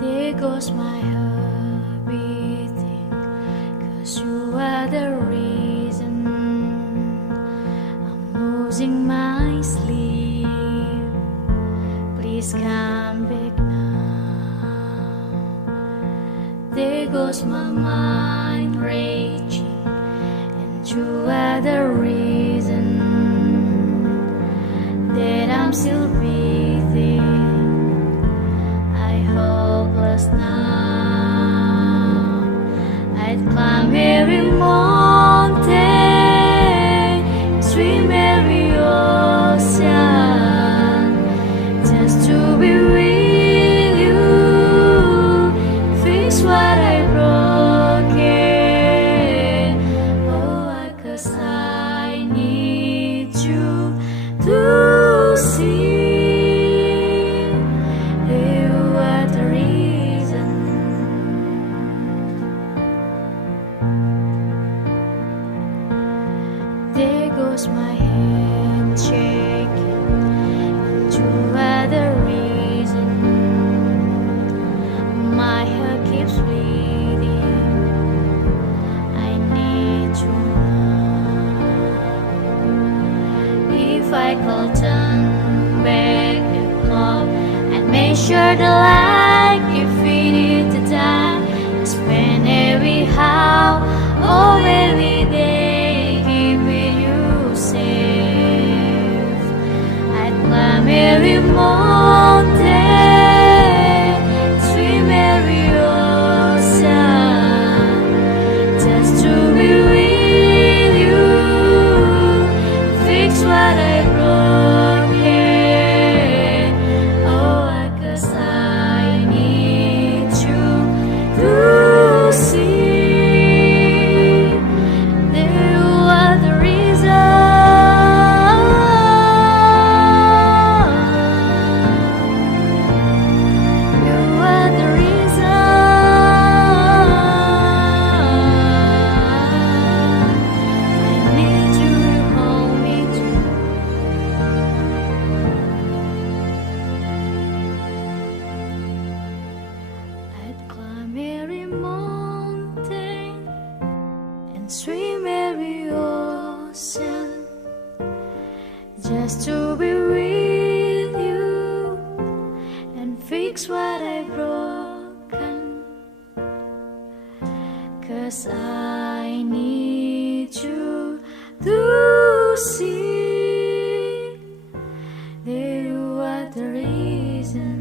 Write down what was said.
There goes my heart beating, 'cause you are the reason I'm losing my sleep. Please come back now. There goes my mind raging, and you are the reason that I'm still breathing. Hopeless now. I'd climb every mountain, swim every ocean, just to be with you, fix what I broken. Oh, 'cause I need you to see. There goes my hand shaking, and you are the reason my heart keeps bleeding. I need you now. If I could turn back the clock and make sure the light you feed it to die, spend every hour or every day safe. I'd climb every mountain, swim every ocean, just to be with you, fix what I broken. Oh, 'cause I need you to see. Swim every ocean, just to be with you and fix what I've broken. 'Cause I need you to see that you are the reason.